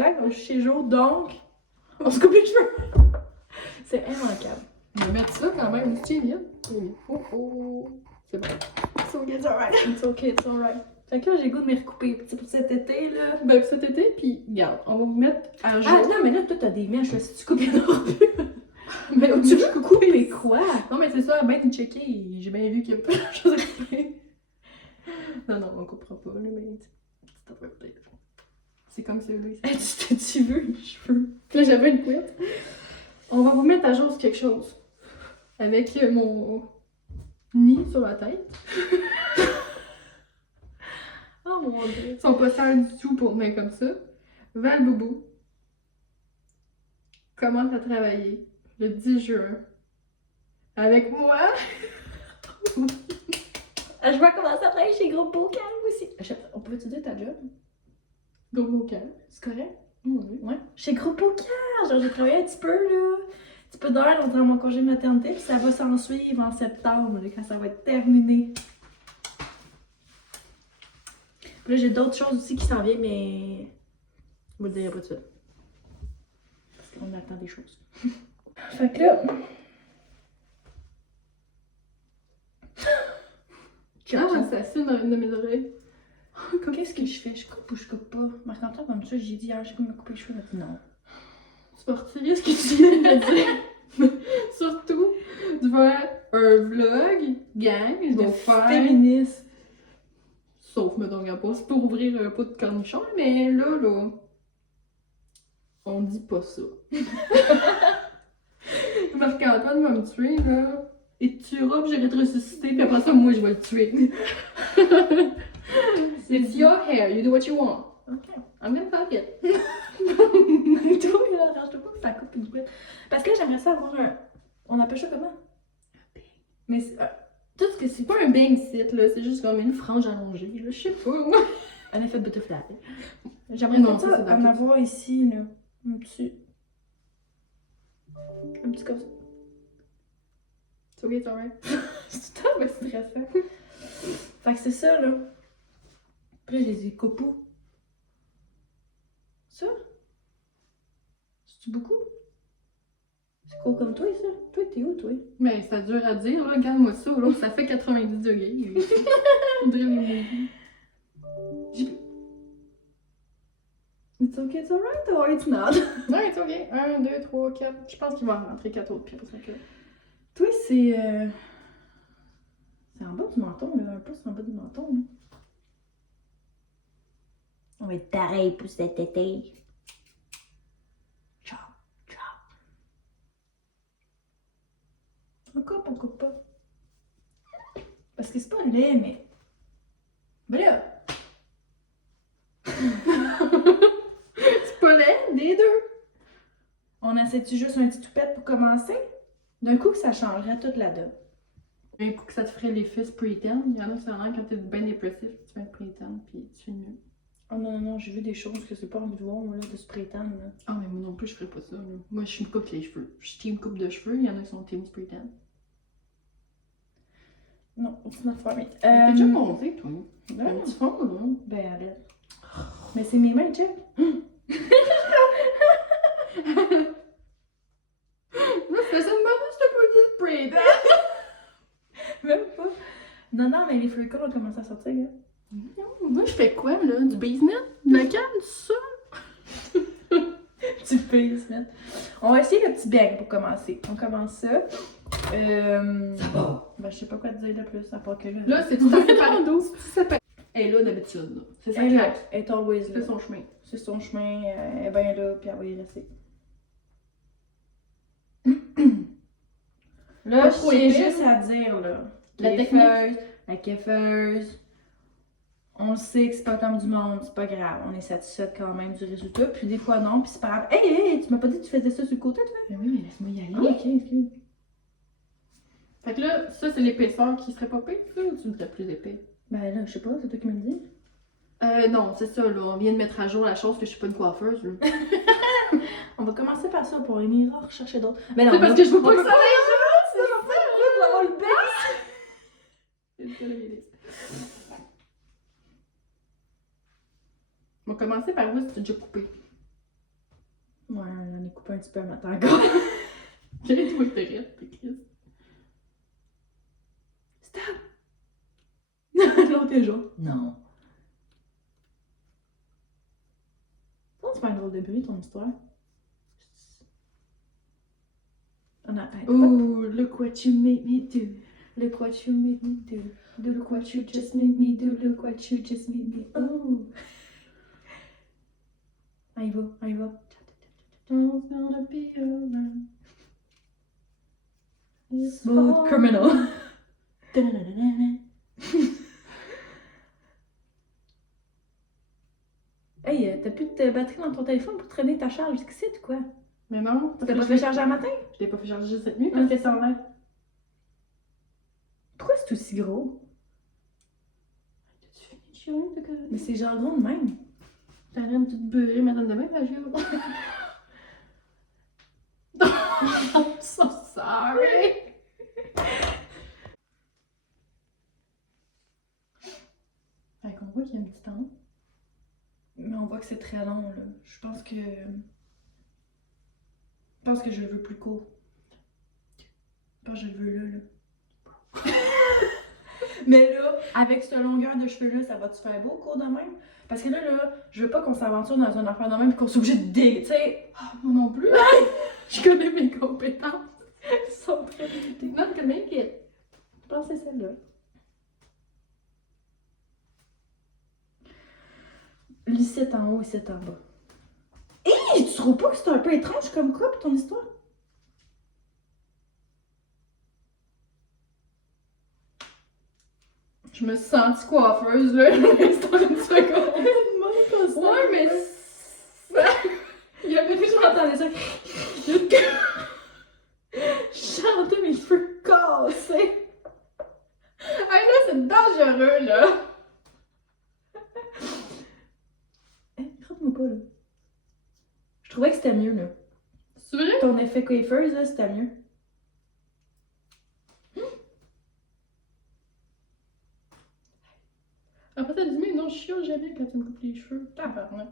blague, on est chez Jo, donc on se coupe les cheveux. C'est immanquable. On va mettre ça quand même aussi, vite. Oh oh. C'est bon. It's okay, it's alright. It's okay, it's alright. Fait que là, j'ai le goût de me recouper. C'est pour cet été, là. Ben, pour cet été, puis regarde, on va vous mettre à jour. Ah, non, mais là, toi, t'as des mèches, là. Si tu coupes, il y en aura plus. Mais Tu veux couper quoi? Non, mais c'est ça, ben checker. J'ai bien vu qu'il y a pas de choses à couper. Non, on coupera pas, là, mais tu devrais peut-être. C'est comme celui-là. Hey, tu veux les cheveux? Là, j'avais une couette. On va vous mettre à jour sur quelque chose. Avec mon nid sur la tête. Oh mon dieu. Ils sont pas sales du tout pour tenir comme ça. Val Boubou commence à travailler le 10 juin avec moi. Je vais commencer à travailler chez Gros Bocal aussi. On peut-tu dire ta job? Gros vocal. C'est correct? Oui. Ouais. Chez Gros Bocal! Genre, j'ai travaillé un petit peu, là. Un petit peu d'heures dans mon congé de maternité, puis ça va s'en suivre en septembre, là, quand ça va être terminé. Puis là, j'ai d'autres choses aussi qui s'en viennent, mais. Je vais le dire pas tout de suite. Parce qu'on attend des choses. Fait que là. Ah, ça sonne dans une de mes oreilles. Qu'est-ce que je fais? Je coupe ou je coupe pas? Marc-Antoine, comme ça, j'ai dit hier, j'ai comme me couper les cheveux. Il m'a dit non. Tu vas retirer ce que tu viens de dire. Surtout, tu vas faire un vlog, gang, je vais faire. Féministe. Sauf, me donne pas, c'est pour ouvrir un pot de cornichon, mais là, on dit pas ça. Marc-Antoine va me tuer, là. Il te tuera, puis j'irai te ressusciter, puis après ça, moi, je vais le tuer. It's your hair, you do what you want. Ok. I'm gonna fuck it. Toi, là, arrange-toi pas que ça coupe une couette. Parce que là, j'aimerais ça avoir un. On appelle ça comment? Mais tout ce que c'est pas un bang sit, là, c'est juste comme une frange allongée, là, je sais pas, moi. Un effet de butterfly. J'aimerais Non, ça, ça, c'est dans en tout. avoir ici, là. Un petit. Un petit comme ça. C'est ok, c'est alright. C'est tout le temps stressant. Fait que c'est ça, là. Puis là, j'ai dit coupou. Ça? C'est-tu beaucoup? C'est court comme toi, ça? Toi, t'es où, toi? Mais c'est dur à dire, là, regarde-moi ça, là, ça fait 90 degrés. It's okay, it's alright, or it's not? Ouais, c'est ok. 1, 2, 3, 4. Je pense qu'il va en rentrer 4 autres pièces. Donc, Toi, c'est. C'est en bas du menton, là. Un pouce en bas du menton, là. On va être pareil pour cet été. Ciao, ciao. On coupe pas. Parce que c'est pas laid, mais. Ben là! c'est pas laid, des deux. On essaie-tu juste un petit toupette pour commencer? D'un coup, que ça changerait toute la donne. Un coup que ça te ferait l'effet spray tan. Il y en a, c'est quand t'es bien dépressif, tu fais un spray tan, puis tu fais mieux. Oh non, j'ai vu des choses que c'est pas envie de voir, moi, là, de spray tan, là. Ah, mais moi non plus, je ferais pas ça. Là. Moi, je me coupe les cheveux. Je team coupe de cheveux, il y en a qui sont team spray tan. Non, it's not for me. T'es déjà monté, toi. Ben, Un petit fond, là. ben, arrête. Mais c'est mes mains, check. Là, ça me demande si t'as pas dit spray tan. Même pas. Non, mais les freckles ont commencé à sortir, là. Moi, je fais quoi, là? Du basement? De la canne, ça? Tu peux se mettre. On va essayer le petit bang pour commencer. On commence ça. Ça va. Ben, je sais pas quoi te dire de plus, à part que là. Là, c'est tout à fait par dos. Elle est là d'habitude, là. C'est ça Elle, qui là, elle est always là. C'est son chemin. C'est son chemin. Elle est bien là, puis elle va y rester. Là, Pas trop j'ai épais, juste à dire, là. La Les technique. feuilles, la coiffeuse. On le sait que c'est pas comme du monde, c'est pas grave. On est satisfait quand même du résultat. Puis des fois, non, puis c'est pas grave. Hey, tu m'as pas dit que tu faisais ça sur le côté, toi? Ben oui, mais laisse-moi y aller. Ah, ok, excuse. Fait que là, ça, c'est l'épaisseur qui serait pas pire, ça, ou tu voudrais plus épais? Ben là, je sais pas, c'est toi qui me le dis. Non, c'est ça, là. On vient de mettre à jour la chose que je suis pas une coiffeuse, là. On va commencer par ça, pour on ira rechercher d'autres. Mais non, C'est parce que je veux pas que ça aille là! C'est pour avoir le best! On va commencer par où si tu as déjà coupé. Ouais, on est coupé un petit peu matin encore. J'ai trouvé que t'es raide, t'es Chris. Stop! L'autre est genre, non. Ça, c'est pas un drôle de bruit, ton histoire. On a pas. Ooh, look what you made me do. Look what you made me do. Look what you just made me do. Look what you just made me do. Oh. On y va, on y va. All's gonna be alright. Smooth criminal. Hey, t'as plus de batterie dans ton téléphone pour traîner ta charge. Qu'est-ce que c'est, ou quoi? Mais non, T'as pas fait charger un matin? Je l'ai pas fait charger cette nuit parce que ça en a. Pourquoi c'est aussi gros? T'as-tu fini de chialer, de quoi? Mais c'est genre gros de même. T'as l'air de toute beurrée, madame de même, la Gilles. I'm so sorry. Fait qu'on voit qu'il y a un petit temps. Mais on voit que c'est très long, là. Je pense que je le veux plus court. Je pense que je le veux là. Mais là, avec cette longueur de cheveux-là, ça va-tu faire beau court de même? Parce que là, je veux pas qu'on s'aventure dans une affaire de même et qu'on soit obligé de tu sais. Oh, moi non plus. Je connais mes compétences. Ils sont très limitées. Not gonna make it. Je pense que c'est celle-là. Lycée en haut et 7 en bas. Hé! Tu trouves pas que c'est un peu étrange comme quoi pour ton histoire? Je me suis sentie coiffeuse, là, l'instant une seconde. Ouais, mais ça... Il y avait plus, je m'entendais ça. Je chantais mes cheveux cassés. Hey, là, c'est dangereux, là. Gratte-moi pas, là. Je trouvais que c'était mieux, là. C'est vrai? Ton effet coiffeuse, là, c'était mieux. Après, t'as dit, mais non, je chiale jamais quand tu me coupes les cheveux. Tabarnak.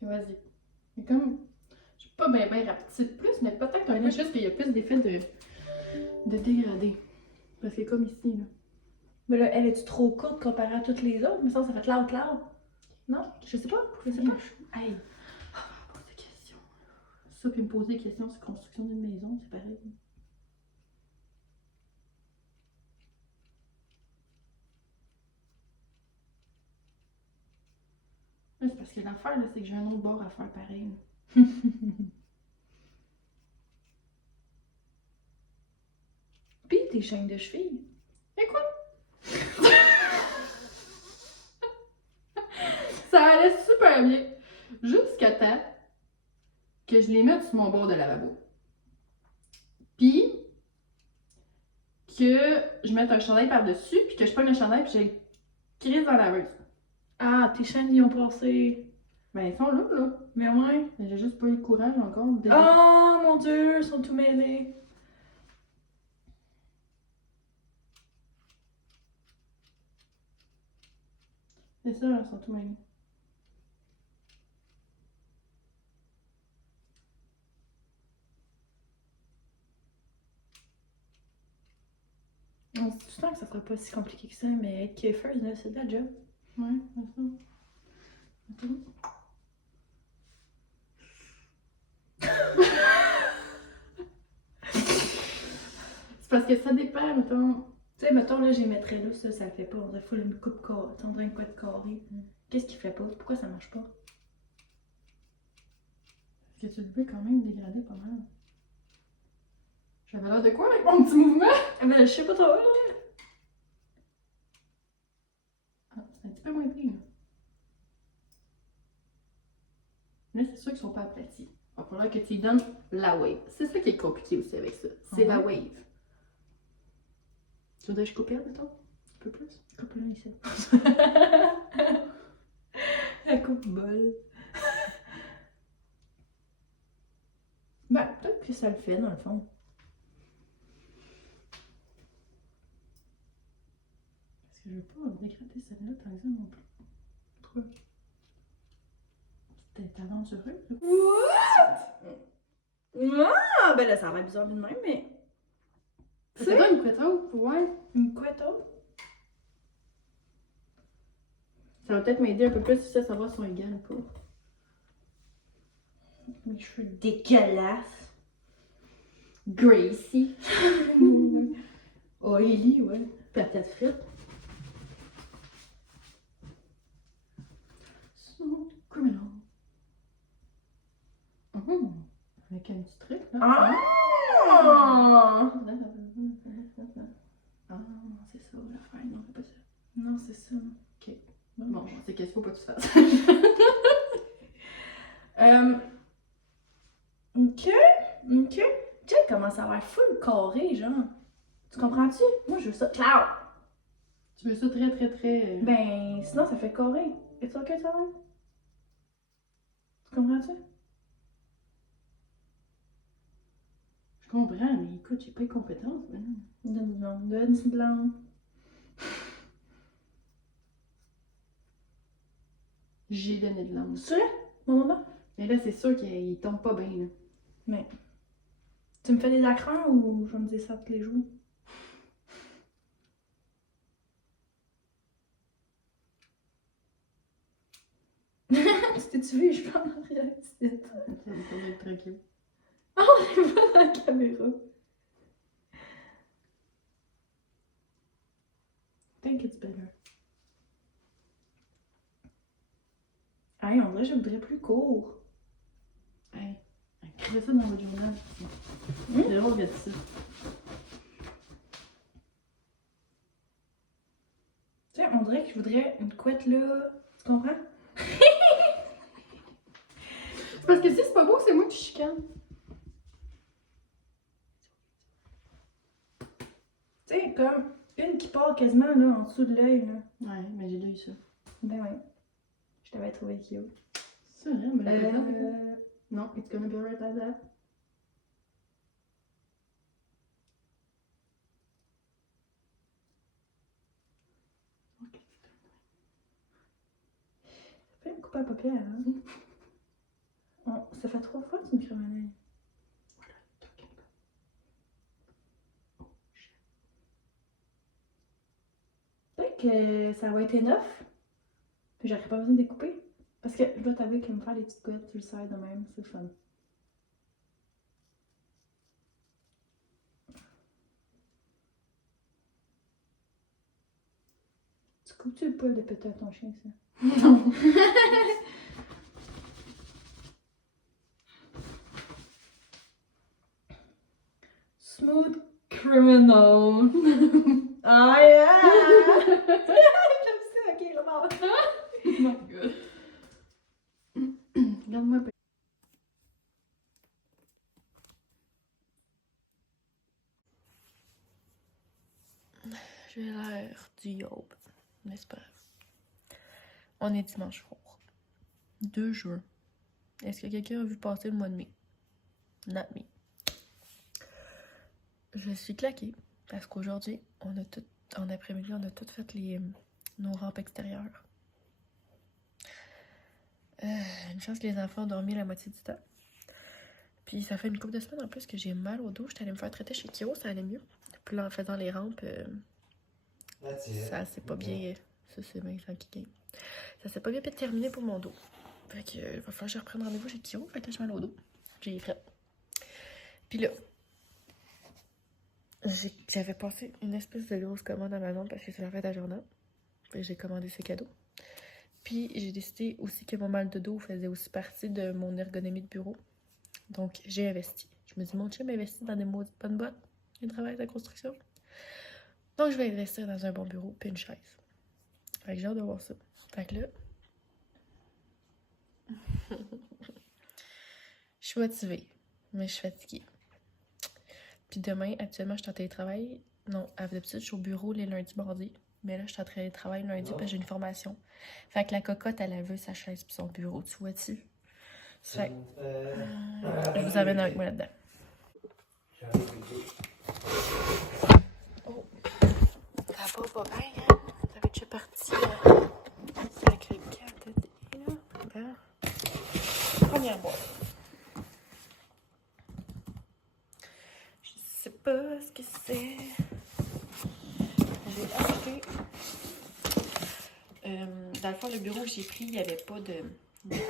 Et vas-y. Mais comme, je suis pas bien rapetite plus, mais peut-être un peu juste qu'il y a plus d'effet de dégradé. Parce que comme ici, là. Mais là, elle est-tu trop courte comparée à toutes les autres? Mais ça fait cloud. Non? Je sais pas. Hey, pose des questions. Ça, puis me poser des questions sur la construction d'une maison, c'est pareil. Ouais, c'est parce que l'affaire, là, c'est que j'ai un autre bord à faire pareil. Pis tes chaînes de cheville. Ça allait super bien. Jusqu'à temps que je les mette sur mon bord de lavabo. Puis que je mette un chandail par-dessus, puis que je prenne le chandail, puis je le crisse dans la laveuse. Ah, tes chaînes y ont passé. Ben, ils sont là, là. Mais ouais. Mais j'ai juste pas eu le courage encore. Oh mon dieu, ils sont tout mêlés. C'est ça, là, ils sont tout mêlés. On se dit tout le temps que ça sera pas si compliqué que ça, mais être coiffeuse, là, c'est de la job. Ouais, c'est ça. Attends. C'est parce que ça dépend, mettons. Tu sais, mettons, là, j'y mettrais là, ça le fait pas. On dirait full une coupe carrée. On dirait une coupe carrée. Qu'est-ce qui fait pas? Pourquoi ça marche pas? Parce que tu le veux quand même dégrader pas mal. J'avais l'air de quoi avec mon petit mouvement? Mais je sais pas trop, là. Ah, c'est un petit peu moins pris, là. Là, c'est sûr qu'ils sont pas aplatis. Il va falloir que tu lui donnes la wave. C'est ça qui est compliqué aussi avec ça. C'est la wave. Tu voudrais que je coupe elle, mettons? Un peu plus? Coupe là, ici. La coupe bol. Ben, peut-être que ça le fait, dans le fond. Parce que je veux pas dégrader celle-là, par exemple, non plus. Pourquoi? C'était aventureux. What? Ah, ben là, ça a l'air bizarre de même, mais. C'est pas une couette haute, ouais. Une couette haute? Ça va peut-être m'aider un peu plus si ça savoir si on est égal ou pas. Mes cheveux dégueulasses. Gracie. Oh, Ellie, ouais. Patate frite. So criminal. Avec un petit truc, là. Ah! Ah, c'est ça, l'affaire. Non, c'est pas ça. Non, c'est ça. Ok. Bon, c'est qu'est-ce qu'il faut pas que tu fasses. Ok. Check comment ça a l'air full carré, genre. Tu comprends-tu? Moi, je veux ça. Ciao! Tu veux ça très, très, très. Ben, sinon, ça fait carré. Est-ce ok, ça va? Tu comprends-tu? Je comprends, mais écoute, j'ai pas les compétences maintenant. Donne du long, donne du long. J'ai donné de l'âme. C'est vrai? Mon nom? Mais là, c'est sûr qu'il tombe pas bien, là. Mais. Tu me fais des acrans ou je vais me dire ça tous les jours? T'es-tu vu? Je suis pas en arrière ici. Ça me semble être tranquille. Oh, on est pas dans la caméra. Think it's better. Hey, on dirait que je voudrais plus court. Hey, écrivez ça dans votre journal. C'est drôle de ça. Tu sais, on dirait que je voudrais une couette là. Tu comprends? C'est parce que si c'est pas beau, c'est moi qui chicane. Tu sais, comme une qui part quasiment là en dessous de l'œil là. Ouais, mais j'ai déjà eu ça. Ben ouais. Je t'avais trouvé cute. C'est vrai, mais non, it's gonna be right like that. Ok. Fais une coupe à paupières, hein? Ça fait 3 fois que tu me crèmes un œil. Voilà, talking about. Oh shit. Peut-être que ça va être enough. Puis j'aurais pas besoin de découper. Parce que je dois t'avouer que me faire des petites couettes sur le side de même, c'est fun. Tu coupes-tu le poil de péter à ton chien, ça? Non. Smooth criminal. Ah yeah! J'aime ça, ok, là, bon. Oh my god. Regarde-moi un peu. J'ai l'air du yob, n'est-ce pas? On est dimanche soir. 2 juin. Est-ce que quelqu'un a vu passer le mois de mai? Not me. Je suis claquée parce qu'aujourd'hui, en après-midi, on a tout fait nos rampes extérieures. Une chance que les enfants ont dormi la moitié du temps. Puis ça fait une couple de semaines en plus que j'ai mal au dos. J'étais allée me faire traiter chez Kyo, ça allait mieux. Puis là, en faisant les rampes, ça s'est pas bien. Ça, c'est Vincent qui gagne. Ça s'est pas bien terminé pour mon dos. Fait que il va falloir que je reprenne rendez-vous chez Kyo. Fait que là, j'ai mal au dos. J'ai fret. Puis là, j'avais passé une espèce de grosse commande à Amazon parce que c'est la fête à Jordan. J'ai commandé ces cadeaux. Puis j'ai décidé aussi que mon mal de dos faisait aussi partie de mon ergonomie de bureau. Donc j'ai investi. Je me dis, mon chum investit dans des maudites bonnes bottes. Il travaille à la construction. Donc je vais investir dans un bon bureau puis une chaise. Fait que j'ai hâte de voir ça. Fait que là, je suis motivée, mais je suis fatiguée. Puis demain, actuellement, je suis en télétravail. Non, d'habitude, je suis au bureau les lundis, mardis. Mais là, je suis en télétravail lundi parce que j'ai une formation. Fait que la cocotte, elle veut sa chaise puis son bureau, tu vois-tu? Fait que je vous amène avec moi là-dedans. Oh, ça va pas bien, hein? Ça va être déjà parti la crème 4. dernière boîte. Je sais pas ce que c'est. J'ai acheté. Dans le fond, le bureau que j'ai pris, il n'y avait pas de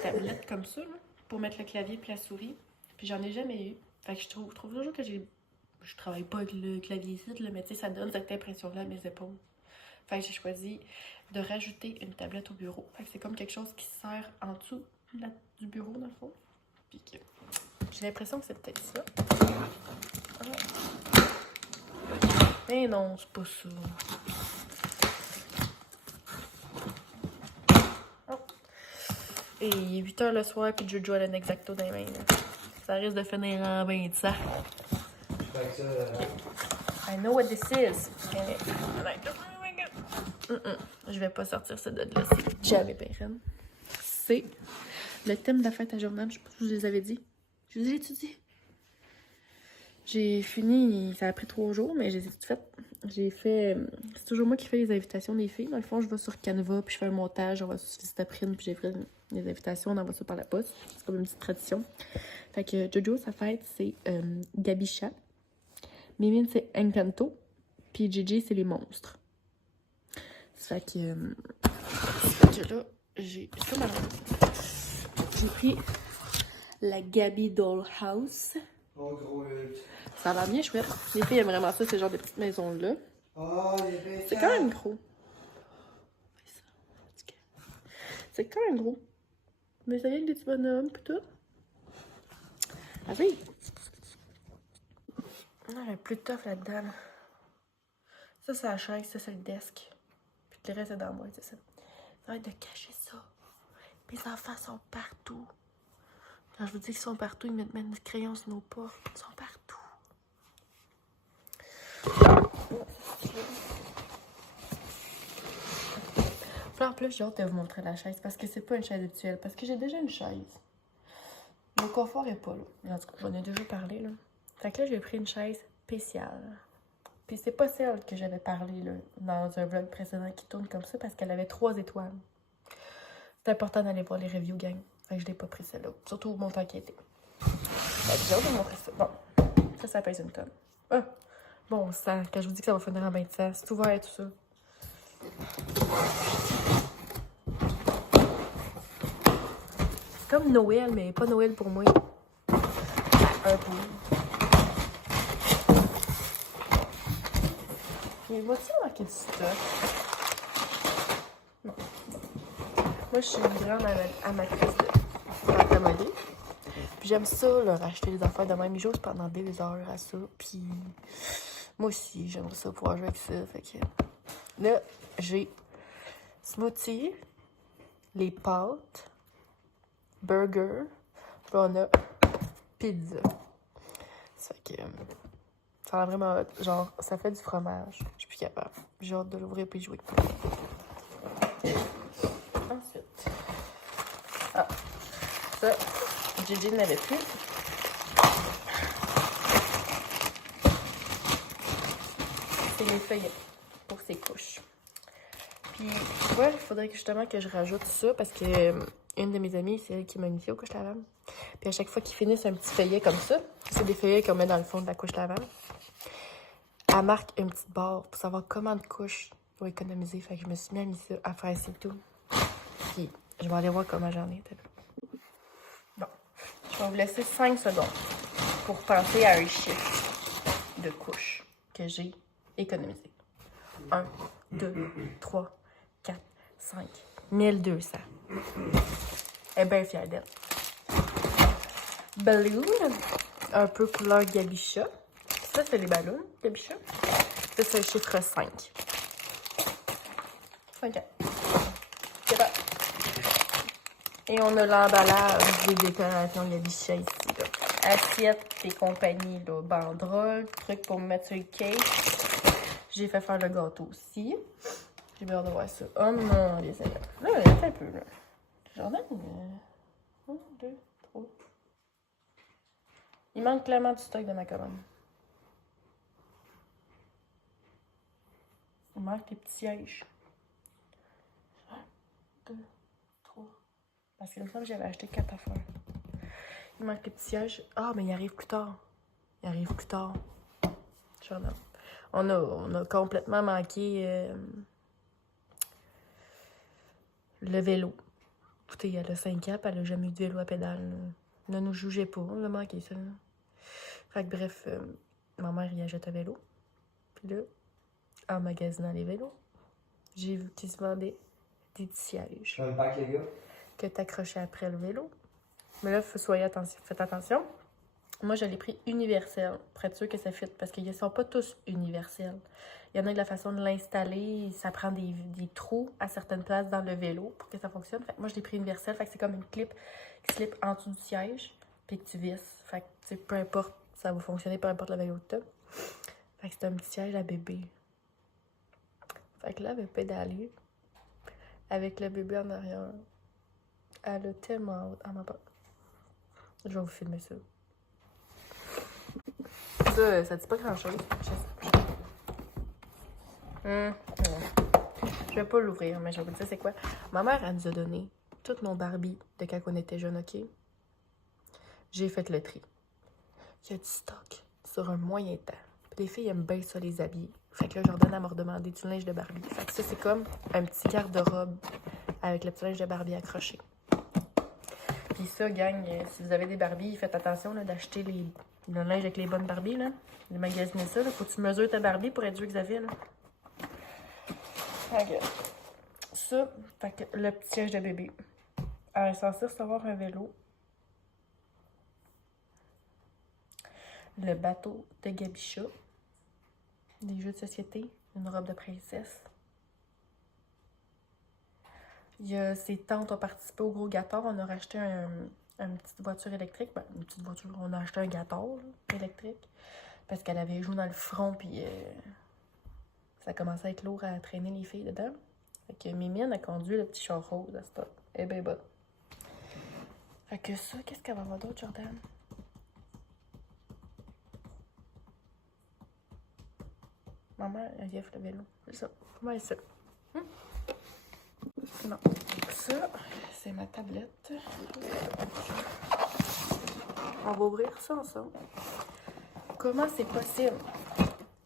tablette comme ça, là, pour mettre le clavier et la souris. Puis j'en ai jamais eu. Fait que je trouve toujours que je travaille pas avec le clavier ici, là, mais tu sais, ça donne cette impression-là à mes épaules. Fait que j'ai choisi de rajouter une tablette au bureau. Fait que c'est comme quelque chose qui sert en dessous du bureau, dans le fond. Puis que j'ai l'impression que c'est peut-être ça. Ah. Mais non, c'est pas ça. Oh. Et il est 8 h le soir, puis Jojo a un exacto dans les mains. Là. Ça risque de finir en bain de sang. I know what this is. Je vais pas sortir ça de là. C'est jamais pérenne. C'est le thème de la fête à journal. Je sais pas si je les avais dit. Je vous ai étudié. J'ai fini, ça a pris 3 jours, mais je les ai toutes faites. J'ai fait. C'est toujours moi qui fais les invitations des filles. Dans le fond, je vais sur Canva, puis je fais un montage, on va sur Vistaprint, puis j'ai fait les invitations, on envoie ça par la poste. C'est comme une petite tradition. Fait que Jojo, sa fête, c'est Gabisha. Mimine, c'est Encanto. Puis Gigi, c'est les monstres. Fait que là, j'ai pris la Gabi Dollhouse. Oh, gros Hulk. Ça a l'air bien chouette. Les filles aiment vraiment ça, ce genre de petites maisons-là. Oh, les C'est quand même gros. C'est quand même gros. Mais ça vient avec des petits bonhommes pis tout. Ah oui! Non, le plus tough là-dedans. Là. Ça, c'est la chaise, ça, c'est le desk. Puis le reste, c'est dans la boîte, c'est ça. Ça va être de cacher ça. Les enfants sont partout. Quand je vous dis qu'ils sont partout, ils mettent même des crayons sur nos portes. Ils sont partout. Puis en plus, j'ai hâte de vous montrer la chaise parce que c'est pas une chaise habituelle. Parce que j'ai déjà une chaise. Le confort est pas là. En tout cas, j'en ai déjà parlé, là. Fait que là, j'ai pris une chaise spéciale. Puis c'est pas celle que j'avais parlé, là, dans un vlog précédent qui tourne comme ça parce qu'elle avait 3 étoiles. C'est important d'aller voir les reviews, gang. Fait que je l'ai pas pris celle-là. Surtout au montant qui était. J'ai hâte de vous montrer ça. Bon. Ça pèse une tonne. Ah! Bon sang. Quand je vous dis que ça va finir en bain de sang, c'est ouvert tout ça. C'est comme Noël, mais pas Noël pour moi. Un peu. Il va-t-il marquer du stock? Non. Moi, je suis une grande amatrice de raccommodée. Puis j'aime ça, leur acheter des affaires de même. J'ose pendant des heures à ça. Puis moi aussi, j'aimerais ça pouvoir jouer avec ça. Fait que là, j'ai smoothie, les pâtes, burger, puis on a pizza. Ça fait que ça a vraiment hot. Genre, ça fait du fromage. Je suis plus capable. J'ai hâte de l'ouvrir puis de jouer. Ensuite. Ah. Ça, Gigi ne l'avait plus. C'est les feuillets pour ses couches. Puis, tu vois, il faudrait justement que je rajoute ça parce que une de mes amies, c'est elle qui m'a initiée aux couches lavables. Puis à chaque fois qu'ils finissent un petit feuillet comme ça, c'est des feuillets qu'on met dans le fond de la couche lavable, elle marque une petite barre pour savoir comment de couches pour économiser. Fait que je me suis mis à ça, à faire c'est tout. Puis je vais aller voir comment j'en ai. Bon, je vais vous laisser 5 secondes pour penser à un chiffre de couches que j'ai économisé. 1, 2, 3, 4, 5, 1200. Elle est bien fière d'elle. Balloon, un peu couleur Gabisha. Ça, c'est les ballons Gabisha. Ça, c'est le chiffre 5. 5 ans. Et on a l'emballage des décorations Gabisha ici. Là. Assiette et compagnie, là. Banderole, truc pour me mettre sur le cake. J'ai fait faire le gâteau aussi. J'ai bien hâte de voir ça. Oh non, les amis. Là, il y a un peu, là. J'en ai 1, 2, 3. Il manque clairement du stock de ma commande. Il manque les petits sièges. 1, 2, 3. Parce que une fois, j'avais acheté 4 affaires. Il manque les petits sièges. Ah, mais il arrive plus tard. Il arrive plus tard. Genre, on a complètement manqué le vélo. Écoutez, elle a 5 ans, elle a jamais eu de vélo à pédale. Ne nous jugez pas, on a manqué ça. Fait que bref, ma mère y achète un vélo. Puis là, en magasinant les vélos, j'ai vu qu'ils se vendaient des petits sièges Je fais un pack, les gars. que t'accrochais après le vélo. Mais là, faites attention. Moi, je l'ai pris universel, pour être sûr que ça fit, parce qu'ils ne sont pas tous universels. Il y en a de la façon de l'installer, ça prend des trous à certaines places dans le vélo pour que ça fonctionne. Fait que moi, je l'ai pris universel, fait que c'est comme une clip qui slip en dessous du siège, puis que tu visses. Fait que, tu sais, peu importe, ça va fonctionner, peu importe le vélo que t'as. Fait que c'est un petit siège à bébé. Fait que là, elle va pédaler avec le bébé en arrière. Elle a tellement hâte. Elle m'a pas. Je vais vous filmer ça. Ça dit pas grand-chose. Je vais pas l'ouvrir, mais je vais vous dire c'est quoi. Ma mère, elle nous a donné toutes nos Barbies de quand on était jeunes, OK? J'ai fait le tri. Il y a du stock sur un moyen temps. Puis les filles aiment bien ça, les habiller. Fait que là, Jordan, elle m'a redemandé du linge de Barbie. Fait que ça, c'est comme un petit garde-robe avec le petit linge de Barbie accroché. Puis ça, gang, si vous avez des Barbies, faites attention d'acheter le linge avec les bonnes Barbies, là. Les magasiner ça, là. Faut que tu mesures ta Barbie pour être sûr que ça fait, là. Fait que ça, fait que le petit siège de bébé. Elle est censée recevoir un vélo. Le bateau de Gabicha. Des jeux de société. Une robe de princesse. Il y a ses tantes ont participé au gros gâteau. On a racheté une petite voiture électrique. Ben, une petite voiture. On a acheté un gâteau électrique. Parce qu'elle avait joué dans le front. Puis ça commençait à être lourd à traîner les filles dedans. Fait que Mimine a conduit le petit char rose à stop. Eh ben bonne. Fait que ça, qu'est-ce qu'elle va avoir d'autre, Jordan? Maman, elle vient le vélo. C'est ça. Comment est ça? Non. Ça, c'est ma tablette. On va ouvrir ça ensemble. Comment c'est possible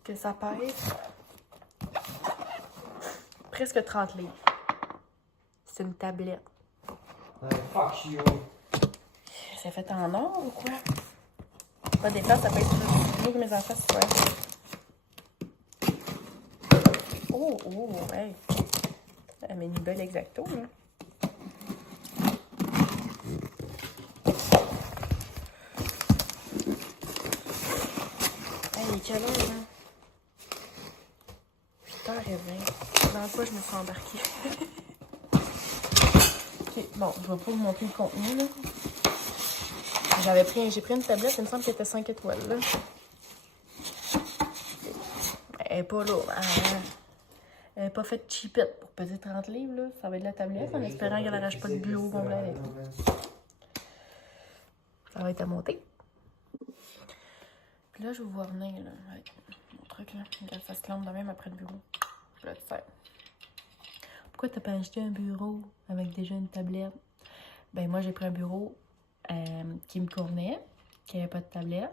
que ça pèse presque 30 livres? C'est une tablette. Fuck you. C'est fait en or ou quoi? Pas des temps, ça pèse plus que mes enfants, c'est quoi? Oh, hey. Elle met une belle exacto, là. Hey, il est quelle heure, là? 8h20. Dans quoi je me suis embarquée? Okay. Bon, je vais pas vous montrer le contenu, là. J'ai pris une tablette, il me semble qu'elle était 5 étoiles, là. Elle est pas là. Elle n'est pas faite cheapette pour peser 30 livres, là. Ça va être de la tablette, en espérant qu'elle n'arrache pas de bureau complet avec. Ça va être à monter. Puis là, je vais vous revenir, là, avec mon truc, là. Regarde, ça se clampe de même après le bureau. Là, tu sais. Pourquoi t'as pas acheté un bureau avec déjà une tablette? Ben, moi, j'ai pris un bureau qui me convenait, qui n'avait pas de tablette.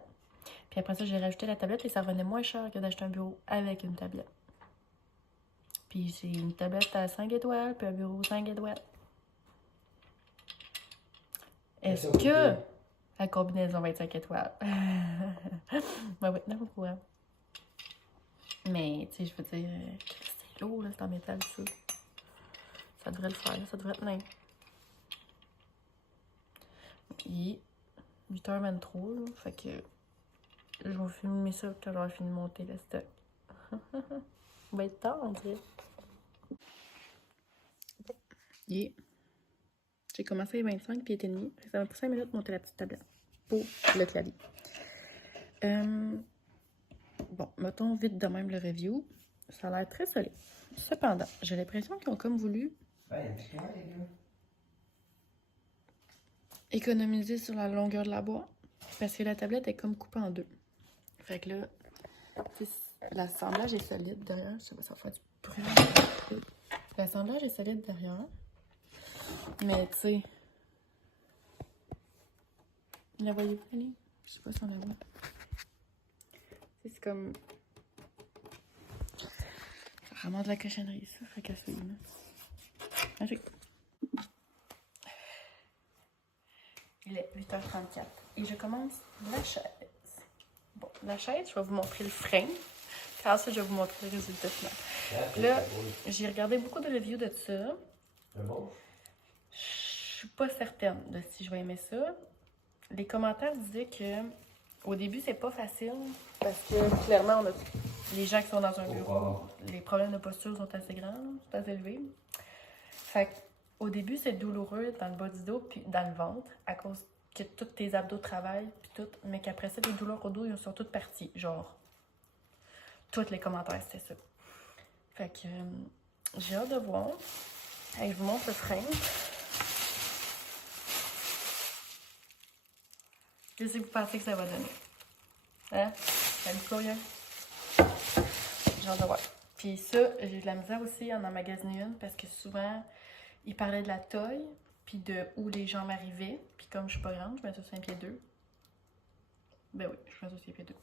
Puis après ça, j'ai rajouté la tablette et ça revenait moins cher que d'acheter un bureau avec une tablette. Puis c'est une tablette à 5 étoiles, puis un bureau 5 étoiles. Est-ce que la combinaison va être 5 étoiles? Ben oui, non, pourquoi? Mais, tu sais, je veux dire, c'est lourd, là, c'est en métal, ça. Ça devrait le faire, là, ça devrait tenir. Il est 8h23, là, fait que je vais filmer ça quand j'aurai fini de monter le stock. Il va être tard, on dirait. Yeah. J'ai commencé à 25 puis il était demi. Ça m'a pris 5 minutes de monter la petite tablette pour le clavier. Bon, mettons vite de même le review. Ça a l'air très solide. Cependant, j'ai l'impression qu'ils ont comme voulu économiser sur la longueur de la boîte parce que la tablette est comme coupée en deux. Fait que là, l'assemblage est solide derrière. Je sais pas, ça va faire du bruit. L'assemblage est solide derrière. Mais tu sais, La voyez-vous, Annie? Je sais pas si on la voit. C'est comme... Vraiment de la cochonnerie, ça. Fait qu'elle soit là. Ok. Il est 8h34 et je commence la chaise. Bon, la chaise, je vais vous montrer le frein. Puis ensuite, je vais vous montrer le résultat final. Là, j'ai regardé beaucoup de reviews de ça. C'est bon? Je suis pas certaine de si je vais aimer ça. Les commentaires disaient que au début, c'est pas facile parce que clairement, on a les gens qui sont dans un bureau, les problèmes de posture sont assez grands, sont assez élevés. Fait qu'au début, c'est douloureux dans le bas du dos puis dans le ventre à cause que tous tes abdos travaillent puis tout, mais qu'après ça, les douleurs au dos, ils sont toutes parties. Genre, tous les commentaires, c'était ça. Fait que j'ai hâte de voir. Hey, je vous montre le frein. Qu'est-ce que vous pensez que ça va donner? Hein? Salut, Chloé. J'ai hâte de voir. Puis ça, j'ai de la misère aussi à en emmagasiner une parce que souvent, ils parlaient de la taille, puis de où les jambes arrivaient. Puis comme je suis pas grande, je mets ça sur 5 pieds 2. Ben oui, je mets ça sur 5 pieds 2. Tu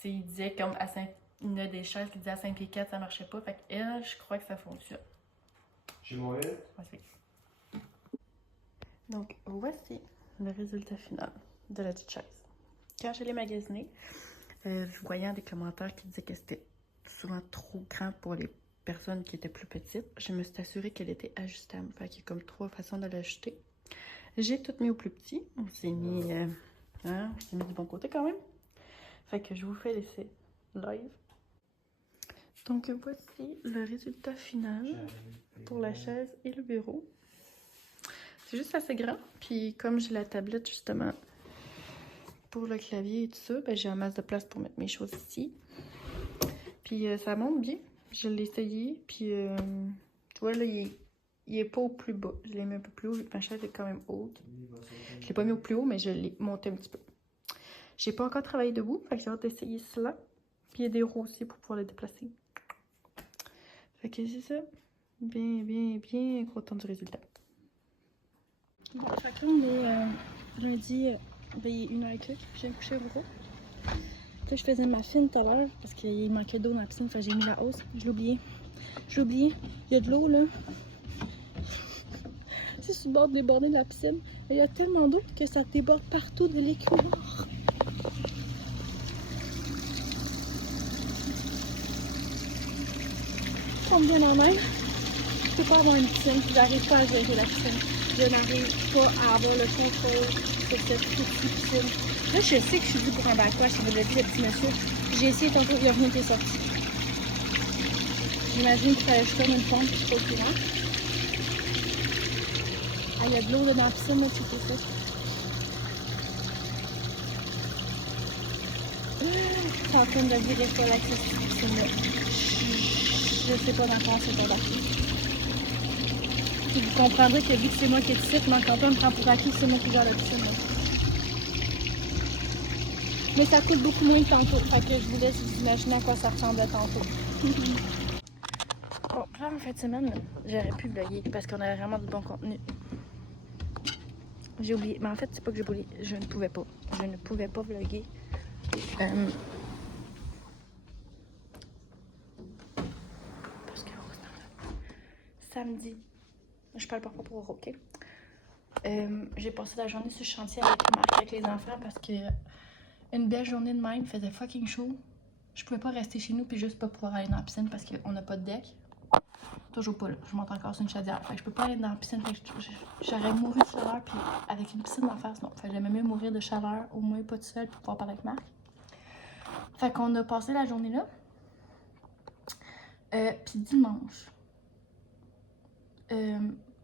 sais, ils disaient comme à 5... Il y en a des chaises qui disaient à 5 pieds 4, ça marchait pas. Fait qu'elle, je crois que ça fonctionne. Chez moi, Voici. Donc, voici le résultat final de la petite chaise. Quand je l'ai magasinée, je voyais des commentaires qui disaient que c'était souvent trop grand pour les personnes qui étaient plus petites. Je me suis assurée qu'elle était ajustable. Fait qu'il y a comme 3 façons de l'ajuster. J'ai tout mis au plus petit. On s'est mis, on s'est mis du bon côté quand même. Fait que je vous fais l'essai live. Donc voici le résultat final pour la chaise et le bureau. C'est juste assez grand. Puis comme j'ai la tablette justement pour le clavier et tout ça, ben, j'ai un masse de place pour mettre mes choses ici. Puis ça monte bien. Je l'ai essayé. Puis tu vois là, il est pas au plus bas. Je l'ai mis un peu plus haut vu que ma chaise est quand même haute. Je l'ai pas mis au plus haut, mais je l'ai monté un petit peu. J'ai pas encore travaillé debout. Fait que j'ai hâte d'essayer cela. Puis il y a des roues aussi pour pouvoir les déplacer. Fait que c'est ça. Bien content du résultat. Bon, fait que là, on est lundi, ben, il est 1h15, je viens de coucher au bureau. Là, je faisais ma fine tout à l'heure parce qu'il manquait d'eau dans la piscine, fait que j'ai mis la hausse. Je l'ai oublié. Il y a de l'eau là. C'est sur le bord de déborder de la piscine. Il y a tellement d'eau que ça déborde partout de l'écumoire. Ça me vient en même. Je peux pas avoir une piscine, j'arrive pas à gérer la piscine. Je n'arrive pas à avoir le contrôle de cette petite piscine. Là, je sais que je suis due pour un backwash, si vous avez vu le petit monsieur. J'ai essayé tantôt, il y a rien qui est sorti. J'imagine qu'il fallait que je tourne une pompe, je suis pas au courant. Ah, il y a de l'eau dans la piscine, là, tu sais ça. C'est en train de virer sur la piscine-là. Je sais pas dans quoi c'est pour acquis. Puis vous comprendrez que vu que c'est moi qui est ici, Marc-Antoine prend pour acquis que c'est moi qui gère la piscine. Là. Mais ça coûte beaucoup moins que tantôt. Fait que je vous laisse vous imaginer à quoi ça ressemble tantôt. Bon, là, en fin de semaine, j'aurais pu vlogger parce qu'on avait vraiment du bon contenu. J'ai oublié. Mais en fait, c'est pas que j'ai oublié. Je ne pouvais pas. Je ne pouvais pas vlogger. Parce que samedi, je parle parfois pour OK. J'ai passé la journée sur le chantier avec Marc, avec les enfants parce que une belle journée de même, il faisait fucking chaud. Je pouvais pas rester chez nous puis juste pas pouvoir aller dans la piscine parce qu'on n'a pas de deck. Toujours pas là, je monte encore sur une chaudière. Fait que je peux pas aller dans la piscine, fait que j'aurais mouru de chaleur puis avec une piscine d'en face, non. Fait que j'aimais mieux mourir de chaleur, au moins pas tout seul pour pouvoir parler avec Marc. Fait qu'on a passé la journée là. Puis dimanche,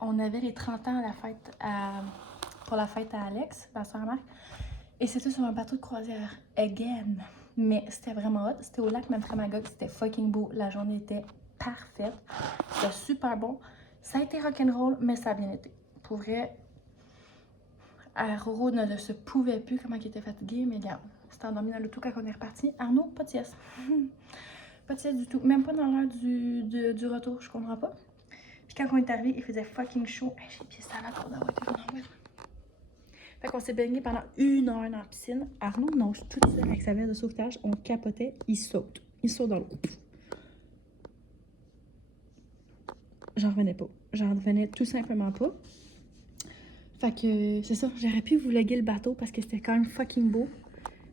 on avait les 30 ans à la fête pour la fête à Alex, la soeur à Marc. Et c'était sur un bateau de croisière, again. Mais c'était vraiment hot. C'était au lac Mamframagog, c'était fucking beau. La journée était parfaite. C'était super bon. Ça a été rock'n'roll, mais ça a bien été. Pour vrai, Roro ne se pouvait plus comment il était fatigué, mais regarde, c'était endormi dans l'auto quand on est reparti. Arnaud, pas de sieste. Pas de sieste du tout. Même pas dans l'heure du retour, je comprends pas. Puis quand on est arrivé, il faisait fucking chaud. Hey, j'ai pied salade pour d'avoir été en envoi. Fait qu'on s'est baigné pendant 1 heure dans la piscine. Arnaud nage tout seul avec sa veste de sauvetage. On capotait. Il saute. Il saute dans l'eau. J'en revenais pas. J'en revenais tout simplement pas. Fait que c'est ça. J'aurais pu vous léguer le bateau parce que c'était quand même fucking beau.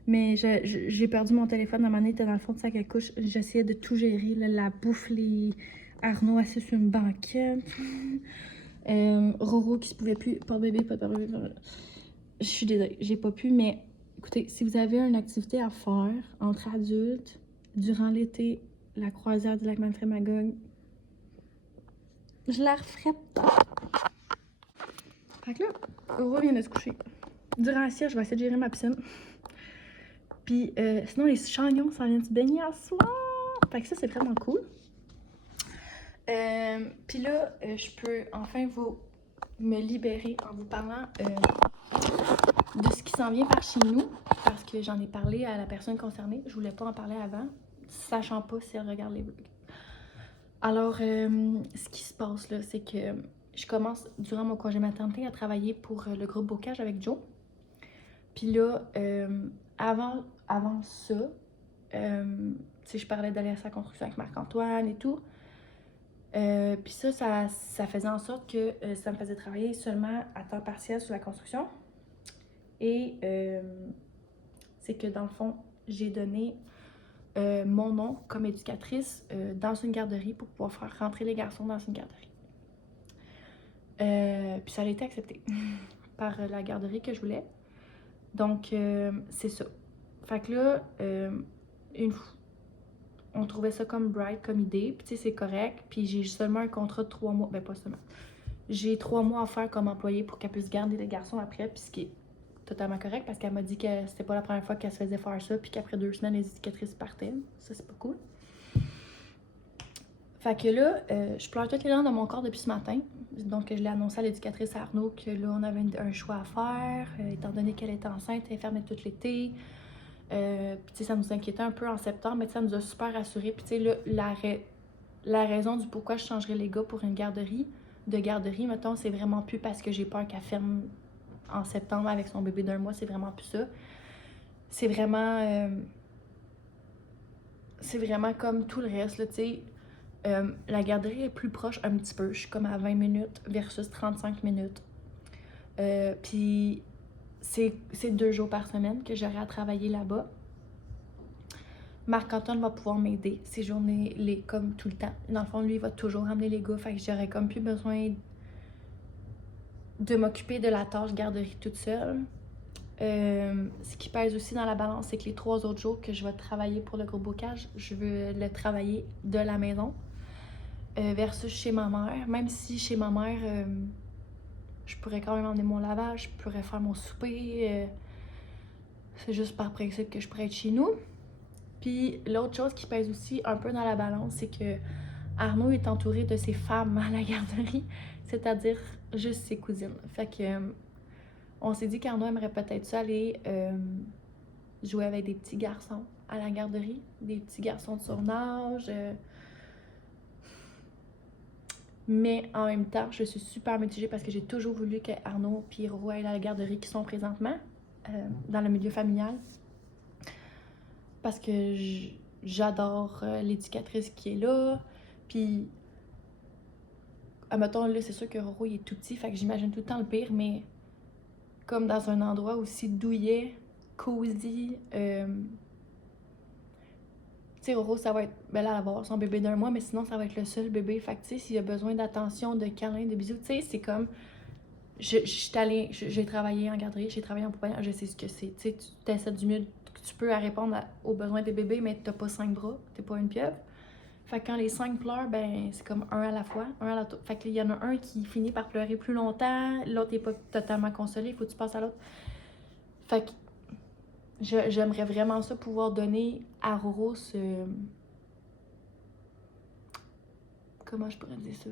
Mais j'ai perdu mon téléphone. À un moment donné, il était dans le fond de sac à couche. J'essayais de tout gérer. Là, la bouffe, les... Arnaud assis sur une banquette. Roro qui se pouvait plus. Pas de bébé, pas de bébé. Je suis désolée, j'ai pas pu. Mais écoutez, si vous avez une activité à faire entre adultes, durant l'été, la croisière du lac Manfred-Magog, je la referais pas. Fait que là, Roro vient de se coucher. Durant la sieste, je vais essayer de gérer ma piscine. Puis sinon, les chagnons s'en viennent se baigner à soir. Fait que ça, c'est vraiment cool. Puis là, je peux enfin me libérer en vous parlant de ce qui s'en vient par chez nous. Parce que j'en ai parlé à la personne concernée. Je voulais pas en parler avant, sachant pas si elle regarde les vlogs. Alors, ce qui se passe là, c'est que je commence durant mon congé maternité à travailler pour le groupe Bocage avec Joe. Puis là, avant ça, je parlais d'aller à sa construction avec Marc-Antoine et tout. Puis ça faisait en sorte que ça me faisait travailler seulement à temps partiel sur la construction. Et c'est que dans le fond, j'ai donné mon nom comme éducatrice dans une garderie pour pouvoir faire rentrer les garçons dans une garderie. Puis ça a été accepté par la garderie que je voulais. Donc, c'est ça. Fait que là, on trouvait ça comme bright, comme idée. Puis tu sais, c'est correct. Puis j'ai seulement un contrat de 3 mois. Ben, pas seulement. J'ai 3 mois à faire comme employée pour qu'elle puisse garder les garçons après. Puis ce qui est totalement correct parce qu'elle m'a dit que c'était pas la première fois qu'elle se faisait faire ça. Puis qu'après 2 semaines, les éducatrices partaient. Ça, c'est pas cool. Fait que là, je pleure toutes les larmes dans mon corps depuis ce matin. Donc, je l'ai annoncé à l'éducatrice Arnaud que là, on avait un choix à faire. Étant donné qu'elle était enceinte, elle est fermée tout l'été. Puis, tu sais, ça nous inquiétait un peu en septembre, mais ça nous a super rassurés. Puis, tu sais, là, la raison du pourquoi je changerais les gars pour une garderie, mettons, c'est vraiment plus parce que j'ai peur qu'elle ferme en septembre avec son bébé d'1 mois. C'est vraiment plus ça. C'est vraiment comme tout le reste, là, tu sais. La garderie est plus proche un petit peu. Je suis comme à 20 minutes versus 35 minutes. Puis c'est 2 jours par semaine que j'aurai à travailler là-bas. Marc-Antoine va pouvoir m'aider ces journées, comme tout le temps. Dans le fond, lui, il va toujours ramener les gars. Fait que j'aurais comme plus besoin de m'occuper de la tâche garderie toute seule. Ce qui pèse aussi dans la balance, c'est que les 3 autres jours que je vais travailler pour le groupe Bocage, je veux le travailler de la maison. Versus chez ma mère. Même si chez ma mère, je pourrais quand même emmener mon lavage, je pourrais faire mon souper. C'est juste par principe que je pourrais être chez nous. Puis l'autre chose qui pèse aussi un peu dans la balance, c'est que Arnaud est entouré de ses femmes à la garderie, c'est-à-dire juste ses cousines. Fait que on s'est dit qu'Arnaud aimerait peut-être ça aller jouer avec des petits garçons à la garderie, des petits garçons de son âge. Mais en même temps, je suis super mitigée parce que j'ai toujours voulu que Arnaud et Roro aillent à la garderie qui sont présentement dans le milieu familial. Parce que j'adore l'éducatrice qui est là. Puis, admettons, là, c'est sûr que Roro, il est tout petit, fait que j'imagine tout le temps le pire, mais comme dans un endroit aussi douillet, cosy. Tu sais, Roro, ça va être. Ben là, elle va avoir son bébé d'1 mois, mais sinon, ça va être le seul bébé. Fait que, tu sais, s'il a besoin d'attention, de câlins, de bisous, tu sais, c'est comme. J'ai travaillé en garderie, j'ai travaillé en pouponnière, je sais ce que c'est. Tu sais, tu essaies du mieux que tu peux à répondre aux besoins des bébés, mais t'as pas 5 bras, t'es pas une pieuvre. Fait que quand les 5 pleurent, ben, c'est comme un à la fois, un à la tour. Fait qu'il y en a un qui finit par pleurer plus longtemps, l'autre est pas totalement consolé, il faut que tu passes à l'autre. Fait que. J'aimerais vraiment ça pouvoir donner à Roro ce... Comment je pourrais dire ça?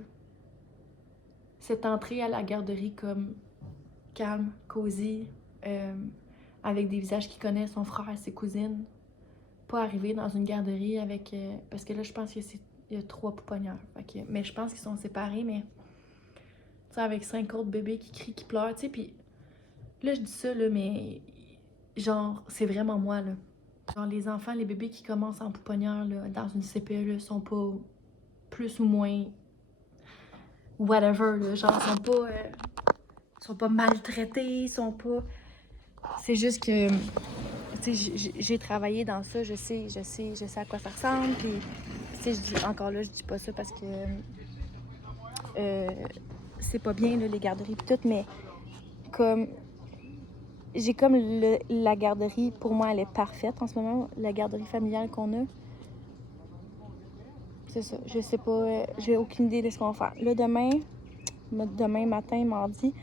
Cette entrée à la garderie comme calme, cosy, avec des visages qu'il connaît, son frère, ses cousines. Pas arriver dans une garderie avec... parce que là, je pense qu'il y a 3 pouponnières. Mais je pense qu'ils sont séparés, mais... Tu sais, avec 5 autres bébés qui crient, qui pleurent, tu sais, puis... Là, je dis ça, là, mais genre, c'est vraiment moi, là. Genre, les enfants, les bébés qui commencent en pouponnière, là, dans une CPE, là, sont pas plus ou moins whatever, là. Genre, sont pas maltraités, sont pas... C'est juste que, tu sais, j'ai travaillé dans ça, je sais à quoi ça ressemble, puis, tu sais, je dis, encore là, je dis pas ça parce que c'est pas bien, là, les garderies pis tout, mais comme, j'ai comme la garderie, pour moi, elle est parfaite en ce moment, la garderie familiale qu'on a. C'est ça, je sais pas, j'ai aucune idée de ce qu'on va faire. Là, demain matin, mardi,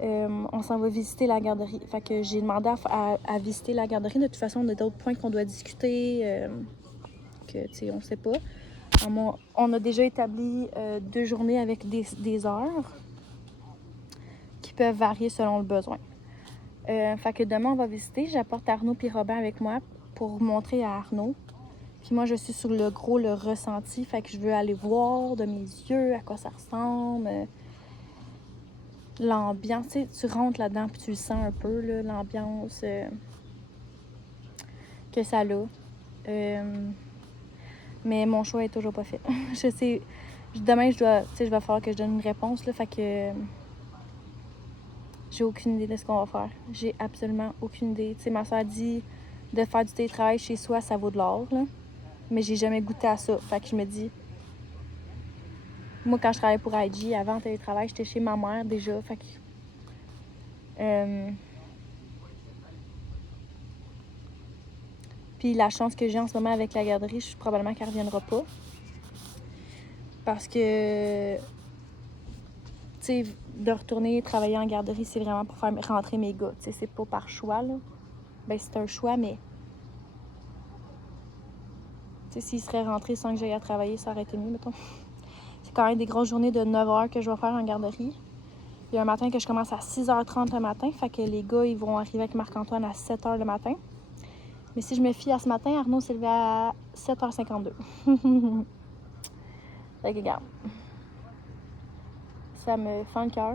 on s'en va visiter la garderie. Fait que j'ai demandé à visiter la garderie. De toute façon, on a d'autres points qu'on doit discuter, que, tu sais, on sait pas. On a déjà établi 2 journées avec des heures qui peuvent varier selon le besoin. Fait que demain, on va visiter. J'apporte Arnaud et Robin avec moi pour montrer à Arnaud. Puis moi, je suis sur le ressenti. Fait que je veux aller voir de mes yeux à quoi ça ressemble. L'ambiance, tu sais, tu rentres là-dedans puis tu le sens un peu, là, l'ambiance que ça a. Mais mon choix est toujours pas fait. Je sais, demain, je vais falloir que je donne une réponse, là, fait que j'ai aucune idée de ce qu'on va faire. J'ai absolument aucune idée. Tu sais, ma soeur a dit de faire du télétravail chez soi, ça vaut de l'or, là. Mais j'ai jamais goûté à ça. Fait que je me dis, moi, quand je travaillais pour IG, avant le télétravail, j'étais chez ma mère déjà. Fait que puis la chance que j'ai en ce moment avec la garderie, je suis probablement qu'elle reviendra pas. Parce que, tu sais, de retourner travailler en garderie, c'est vraiment pour faire rentrer mes gars. Tu sais, c'est pas par choix, là. Ben, c'est un choix, mais... Tu sais, s'ils seraient rentrés sans que j'aille à travailler, ça aurait été mieux, mettons. C'est quand même des grosses journées de 9 heures que je vais faire en garderie. Il y a un matin que je commence à 6h30 le matin, fait que les gars, ils vont arriver avec Marc-Antoine à 7h le matin. Mais si je me fie à ce matin, Arnaud s'est levé à 7h52. Fait que, regarde. Ça me fend le cœur.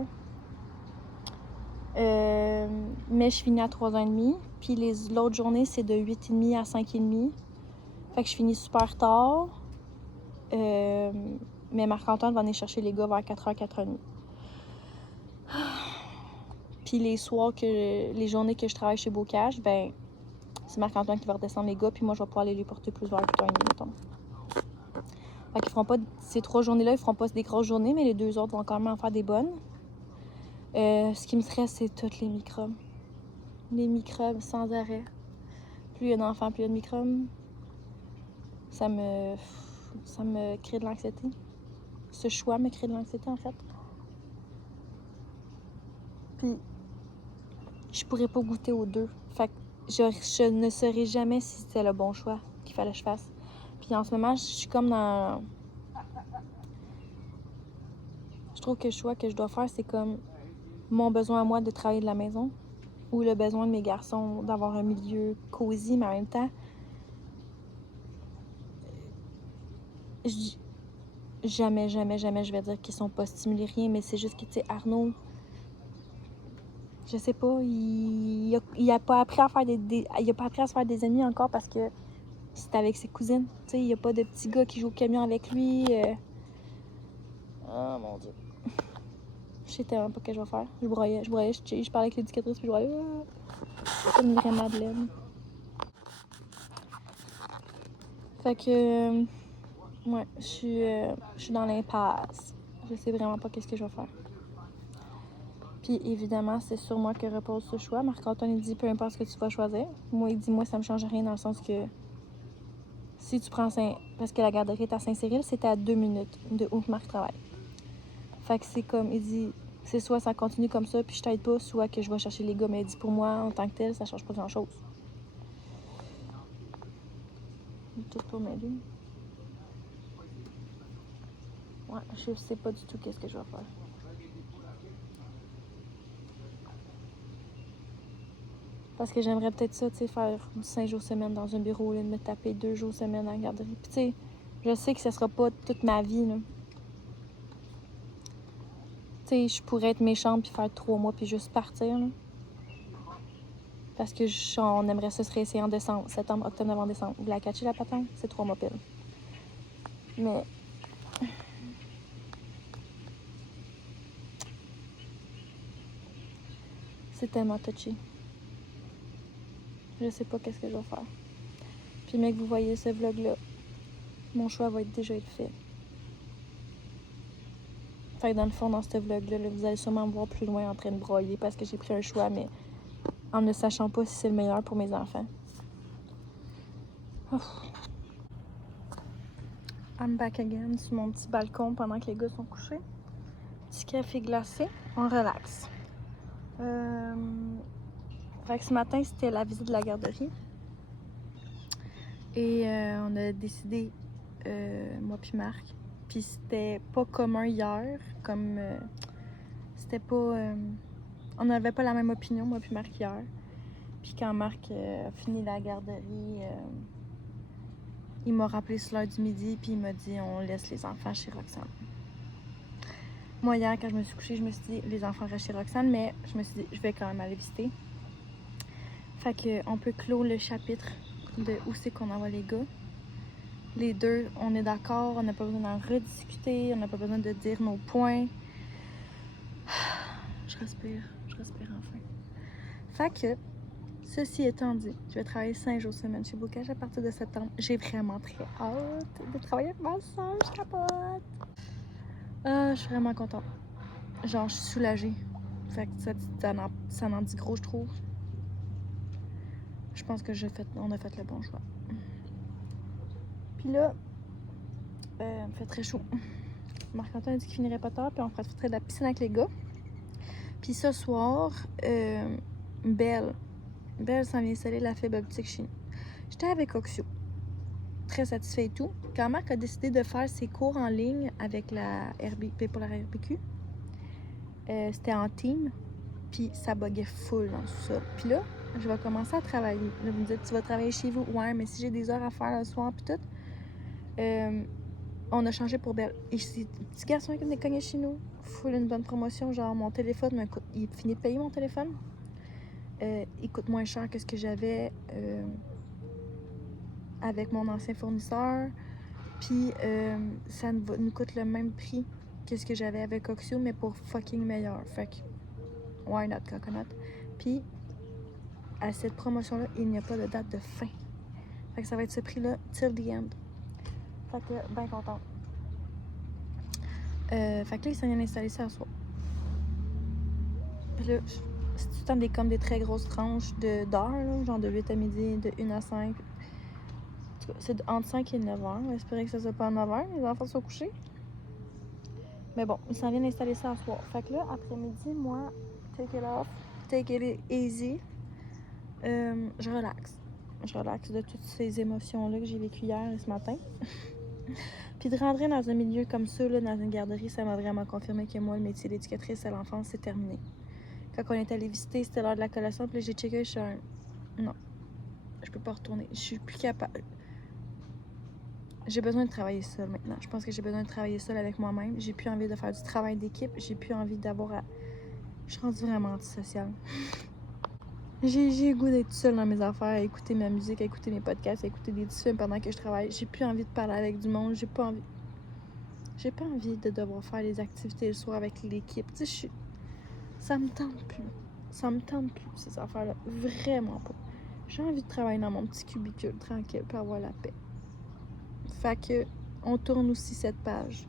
Mais je finis à 3h30. Puis l'autre journée, c'est de 8h30 à 5h30. Fait que je finis super tard. Mais Marc-Antoine va venir chercher les gars vers 4h, 4h30. Puis les journées que je travaille chez Bocage, ben, c'est Marc-Antoine qui va redescendre les gars, puis moi, je vais pouvoir aller les porter plus vers 8h30, mettons. Fait qu'ils feront pas, ces 3 journées-là, ils feront pas des grosses journées, mais les 2 autres vont quand même en faire des bonnes. Ce qui me stresse, c'est tous les microbes. Les microbes sans arrêt. Plus il y a d'enfants, plus il y a de microbes. Ça me crée de l'anxiété. Ce choix me crée de l'anxiété, en fait. Puis, je pourrais pas goûter aux deux. Fait que je ne saurais jamais si c'était le bon choix qu'il fallait que je fasse. Puis en ce moment, je suis comme dans... Je trouve que le choix que je dois faire, c'est comme mon besoin à moi de travailler de la maison ou le besoin de mes garçons d'avoir un milieu cosy, mais en même temps, jamais je vais dire qu'ils sont pas stimulés, rien, mais c'est juste que, tu sais, Arnaud, je sais pas, il a pas appris à faire il a pas appris à se faire des amis encore parce que c'est avec ses cousines. Tu sais, il y a pas de petit gars qui joue au camion avec lui. Oh mon Dieu. Je sais tellement pas ce que je vais faire. Je broyais, je parlais avec l'éducatrice puis je broyais. Comme une vraie madeleine. Fait que, ouais, je suis dans l'impasse. Je sais vraiment pas qu'est-ce que je vais faire. Puis évidemment, c'est sur moi que repose ce choix. Marc-Antoine, il dit peu importe ce que tu vas choisir. Moi, il dit moi, ça me change rien dans le sens que si tu prends parce que la garderie est à Saint-Cyril, c'est à 2 minutes de où Marc travaille. Fait que c'est comme, il dit, c'est soit ça continue comme ça, puis je t'aide pas, soit que je vais chercher les gars. Mais il dit, pour moi, en tant que tel, ça change pas grand-chose. Tout pour m'aider. Ouais, je sais pas du tout qu'est-ce que je vais faire. Parce que j'aimerais peut-être ça, tu sais, faire du 5 jours semaine dans un bureau, là, de me taper 2 jours semaine en garderie. Puis tu sais, je sais que ça sera pas toute ma vie, là. Tu sais, je pourrais être méchante puis faire 3 mois puis juste partir, là. Parce que on aimerait ça se réessayer en décembre, septembre, octobre, novembre, décembre. Vous la catchez la patente? C'est 3 mois pile. Mais... c'est tellement touché. Je sais pas qu'est-ce que je vais faire. Puis mec, vous voyez ce vlog-là, mon choix va déjà être fait. Fait que dans le fond, dans ce vlog-là, vous allez sûrement me voir plus loin en train de broyer parce que j'ai pris un choix, mais en ne sachant pas si c'est le meilleur pour mes enfants. Ouf. I'm back again sur mon petit balcon pendant que les gars sont couchés. Petit café glacé, on relaxe. Fait que ce matin, c'était la visite de la garderie. Et on a décidé, moi puis Marc, puis c'était pas commun hier, comme c'était pas... on n'avait pas la même opinion, moi puis Marc, hier. Puis quand Marc a fini la garderie, il m'a rappelé sur l'heure du midi, puis il m'a dit on laisse les enfants chez Roxane. Moi, hier, quand je me suis couchée, je me suis dit les enfants restent chez Roxane, mais je me suis dit je vais quand même aller visiter. Fait qu'on peut clore le chapitre de où c'est qu'on envoie les gars. Les deux, on est d'accord, on n'a pas besoin d'en rediscuter, on n'a pas besoin de dire nos points. Je respire enfin. Fait que, ceci étant dit, je vais travailler 5 jours semaine chez Bocage à partir de septembre. J'ai vraiment très hâte de travailler avec ma soeur, je capote. Je suis vraiment contente. Genre, je suis soulagée. Fait que ça en dit gros, je trouve. Je pense que on a fait le bon choix. Puis là, il fait très chaud. Marc-Antoine a dit qu'il finirait pas tard, puis on ferait de la piscine avec les gars. Puis ce soir, Belle s'en vient installer la fibre optique chez nous. J'étais avec Oxio, très satisfait et tout. Quand Marc a décidé de faire ses cours en ligne avec la pour la RBQ, c'était en team, puis ça buguait full dans tout ça. Puis là, je vais commencer à travailler. Là, vous me dites, tu vas travailler chez vous? Ouais, mais si j'ai des heures à faire le soir, puis tout. On a changé pour Belle. Et c'est un petit garçon qui venait cogner chez nous. Full une bonne promotion. Genre, mon téléphone, il finit de payer mon téléphone. Il coûte moins cher que ce que j'avais avec mon ancien fournisseur. Puis, ça nous coûte le même prix que ce que j'avais avec Oxio, mais pour fucking meilleur. Fait que, why not, coconut? Puis, à cette promotion-là, il n'y a pas de date de fin. Fait que ça va être ce prix-là till the end. Fait que, ben contente. Fait que là, il s'en vient d'installer ça ce soir. Puis là, c'est tout le temps comme des très grosses tranches d'heures, genre de 8 à midi, de 1 à 5. C'est entre 5 et 9 heures. J'espérais que ça soit pas à 9 heures, les enfants sont couchés. Mais bon, il s'en vient d'installer ça ce soir. Fait que là, après-midi, moi, take it off, take it easy. Je relaxe. Je relaxe de toutes ces émotions-là que j'ai vécues hier et ce matin. Puis de rentrer dans un milieu comme ça, là, dans une garderie, ça m'a vraiment confirmé que moi, le métier d'éducatrice à l'enfance, c'est terminé. Quand on est allé visiter, c'était l'heure de la collation, puis là, j'ai checké, je suis non, je peux pas retourner. Je suis plus capable. J'ai besoin de travailler seule maintenant. Je pense que j'ai besoin de travailler seule avec moi-même. J'ai plus envie de faire du travail d'équipe. J'ai plus envie d'avoir à... Je suis rendue vraiment antisociale. J'ai le goût d'être seule dans mes affaires, à écouter ma musique, à écouter mes podcasts, à écouter des petits films pendant que je travaille. J'ai plus envie de parler avec du monde. J'ai pas envie de devoir faire les activités le soir avec l'équipe. Tu sais, ça me tente plus. Ça me tente plus, ces affaires-là. Vraiment pas. J'ai envie de travailler dans mon petit cubicule, tranquille, pour avoir la paix. Fait que, on tourne aussi cette page.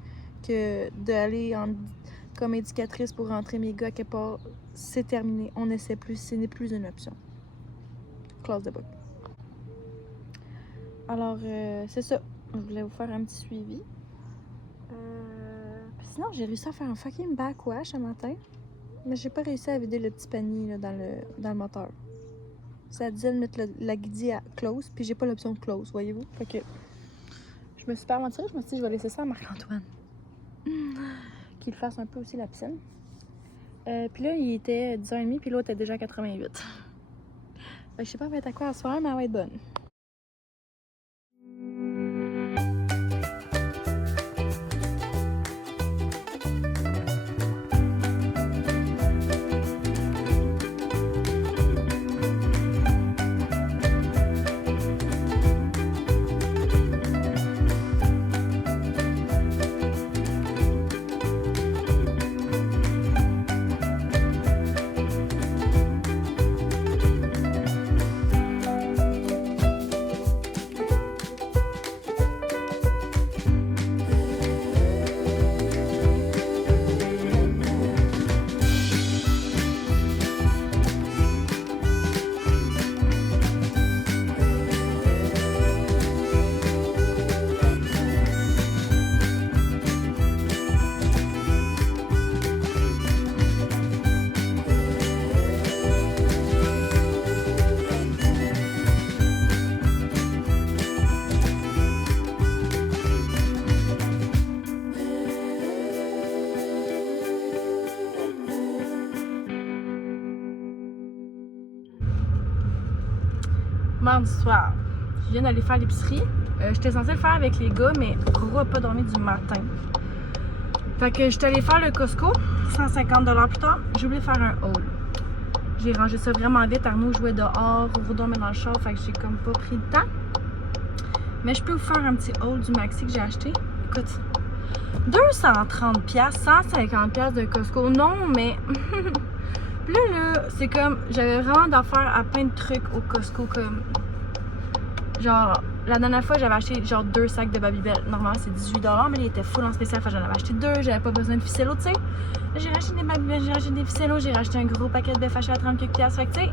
Que d'aller comme éducatrice pour rentrer mes gars à quelque part, c'est terminé. On n'essaie plus. Ce n'est plus une option. Close the book. Alors, c'est ça. Je voulais vous faire un petit suivi. Puis sinon, j'ai réussi à faire un fucking backwash ce matin. Mais j'ai pas réussi à vider le petit panier là, dans le moteur. Ça disait de mettre la guidille à close, puis j'ai pas l'option close, voyez-vous? Fait que je me suis pas mentirée, je me suis dit je vais laisser ça à Marc-Antoine. Qu'il fasse un peu aussi la piscine. Puis là, il était 10h30, puis l'autre était déjà à 88. Fait que je sais pas elle va être à quoi à soir, mais elle va être bonne. Mardi soir, je viens d'aller faire l'épicerie. J'étais censée le faire avec les gars, mais Roro n'a pas dormi du matin. Fait que j'étais allée faire le Costco, 150$ plus tard. J'ai oublié de faire un haul. J'ai rangé ça vraiment vite. Arnaud jouait dehors, Roro dormait dans le char, fait que j'ai comme pas pris le temps. Mais je peux vous faire un petit haul du maxi que j'ai acheté. Écoute, 230$, 150$ de Costco. Non, mais... Puis là, c'est comme... J'avais vraiment d'affaires à plein de trucs au Costco, comme... Genre, la dernière fois, j'avais acheté genre 2 sacs de Babybel. Normalement, c'est 18$, mais il était full en spécial. Fait que j'en avais acheté 2. J'avais pas besoin de ficello, tu sais. Là, j'ai racheté des Babybel, j'ai racheté des ficellos. J'ai racheté un gros paquet de bœuf haché à 30$. Fait que, tu sais,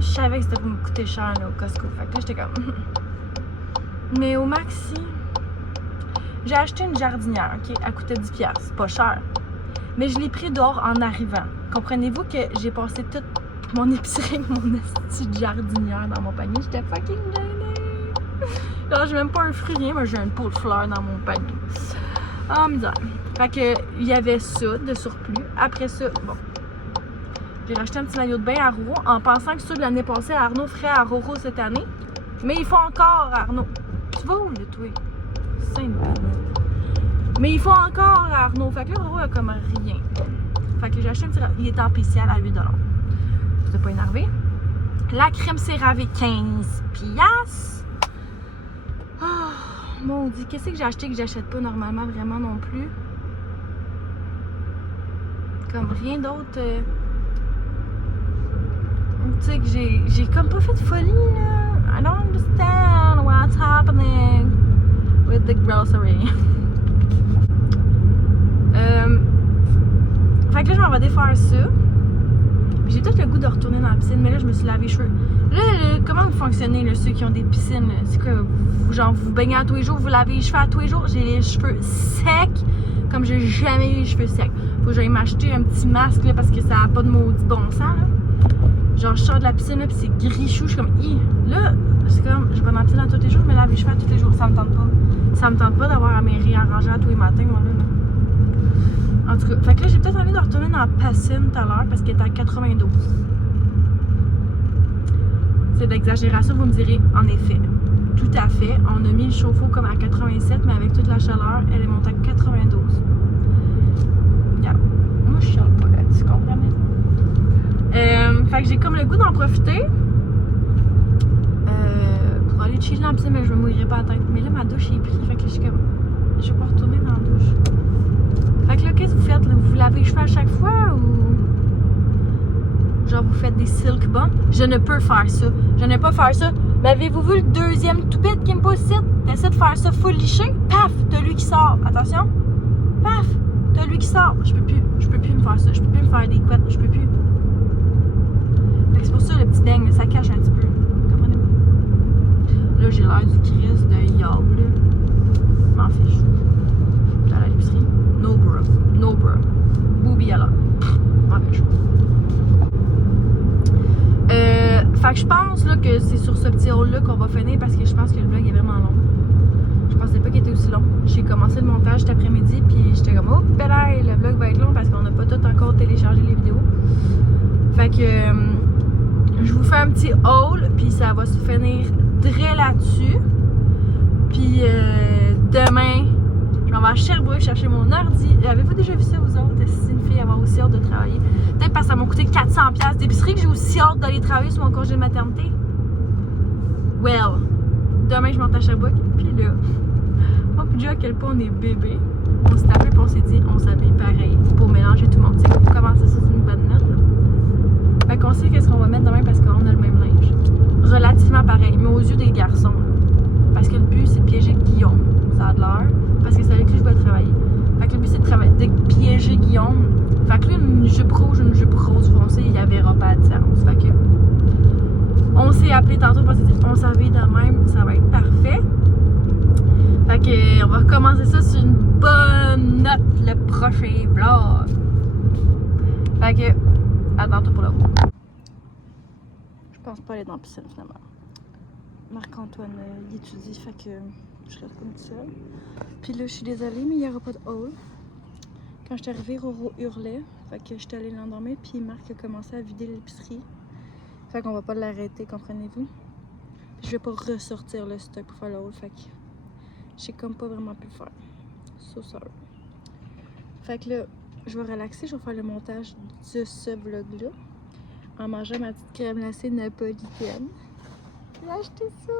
je savais que c'était pour me coûter cher, là, au Costco. Fait que là, j'étais comme... Mais au maxi, j'ai acheté une jardinière, ok? Elle coûtait 10$. C'est pas cher. Mais je l'ai pris dehors en arrivant. Comprenez-vous que j'ai passé toute mon épicerie avec mon esti de jardinière dans mon panier? J'étais fucking gênée. Genre, j'ai même pas un fruit, rien, mais j'ai un pot de fleurs dans mon panier. Ah, misère. Fait que, il y avait ça de surplus. Après ça, bon. J'ai racheté un petit maillot de bain à Roro en pensant que ceux de l'année passée, Arnaud ferait à Roro cette année. Mais il faut encore, Arnaud. Tu vas où, là, toi? Mais il faut encore, Arnaud. Fait que là, Roro a comme rien. Fait que j'ai acheté un petit... Il est en spécial à 8$. Je pas énervé. La crème CeraVe, 15$. Oh, maudit. Qu'est-ce que j'ai acheté que j'achète pas normalement vraiment non plus? Comme rien d'autre. Tu sais que j'ai comme pas fait de folie, là. I don't understand what's happening with the grocery. Fait que là, je m'en vais défaire ça. J'ai peut-être le goût de retourner dans la piscine, mais là, je me suis lavé les cheveux. Là, comment vous fonctionnez, là, ceux qui ont des piscines? C'est que genre, vous baignez à tous les jours, vous lavez les cheveux à tous les jours. J'ai les cheveux secs, comme j'ai jamais eu les cheveux secs. Faut que j'aille m'acheter un petit masque, là, parce que ça a pas de maudit bon sens, là. Genre, je sors de la piscine, là, pis c'est gris chou. Je suis comme, là, c'est comme, je vais dans la piscine à tous les jours, je me lave les cheveux à tous les jours. Ça me tente pas. Ça me tente pas d'avoir à me réarranger à tous les matins, moi, là. En tout cas, fait que là, j'ai peut-être envie de retourner dans la piscine tout à l'heure parce qu'elle est à 92. C'est d'exagération, vous me direz, en effet. Tout à fait. On a mis le chauffe-eau comme à 87, mais avec toute la chaleur, elle est montée à 92. Yeah. Moi, je chiale pas là, tu comprends? Fait que j'ai comme le goût d'en profiter pour aller chiller dans la piscine, mais je me mouillerai pas la tête. Mais là, ma douche est prise, fait que là, je suis comme, je vais pas retourner dans la douche. Fait que là, qu'est-ce que vous faites? Là? Vous lavez les cheveux à chaque fois ou genre vous faites des silk bumps? Je ne peux faire ça. Je ne peux pas faire ça. Mais avez-vous vu le deuxième toupette qui me pousse ici? T'essaies de faire ça full liché? Paf! T'as lui qui sort. Attention! Paf! T'as lui qui sort. Je peux plus me faire ça. Je peux plus me faire des couettes. Je peux plus. Fait que c'est pour ça le petit dingue, ça cache un petit peu. Comprenez-vous? Là, j'ai l'air du Christ de Yob, là. Je m'en fiche. J'étais à l'épicerie. No bro. No bro. Booby à l'heure. M'en fiche. Fait que je pense là, que c'est sur ce petit haul-là qu'on va finir parce que je pense que le vlog est vraiment long. Je pensais pas qu'il était aussi long. J'ai commencé le montage cet après-midi puis j'étais comme oh pédale, le vlog va être long parce qu'on n'a pas tout encore téléchargé les vidéos. Fait que je vous fais un petit haul puis ça va se finir très là-dessus. Puis demain, je m'en vais à Sherbrooke chercher mon ordi. Avez-vous déjà vu ça vous autres? Si une fille avoir aussi hâte de travailler. Peut-être parce que ça m'a coûté 400$ d'épicerie que j'ai aussi hâte d'aller travailler sur mon congé de maternité. Well, demain je monte à Sherbrooke. Puis là, moi puis Dieu à quel point on est bébé. On s'est tapé et on s'est dit on s'habille pareil pour mélanger tout le monde. Tu sais, pour commencer ça sur une bonne note. Là. Fait qu'on sait qu'est-ce qu'on va mettre demain parce qu'on a le même linge. Relativement pareil, mais aux yeux des garçons. Parce que le but c'est de piéger Guillaume. Ça a de l'air. Parce que c'est avec lui que je vais travailler. Fait que le but c'est de piéger Guillaume. Fait que là, une jupe rouge, une jupe rose foncée, il n'y avait pas de différence. Fait que on s'est appelé tantôt parce qu'on s'est dit on s'habille de même, ça va être parfait. Fait que on va recommencer ça sur une bonne note le prochain vlog. Fait que à tantôt pour le voir. Je pense pas aller dans la piscine finalement. Marc-Antoine il étudie, fait que je reste comme seule. Puis là, je suis désolée, mais il n'y aura pas de haul. Quand je suis arrivée, Roro hurlait. Fait que je suis allée l'endormir, puis Marc a commencé à vider l'épicerie. Fait qu'on va pas l'arrêter, comprenez-vous? je vais pas ressortir le stock pour faire le haul, fait que j'ai comme pas vraiment pu le faire. So sorry. Fait que là, je vais relaxer, je vais faire le montage de ce vlog-là en mangeant ma petite crème glacée napolitaine. J'ai acheté ça!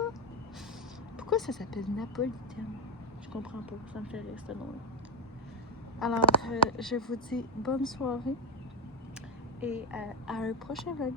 Pourquoi ça s'appelle napolitaine? Je comprends pas, ça me fait rire ce nom-là. Alors, je vous dis bonne soirée et à un prochain vlog.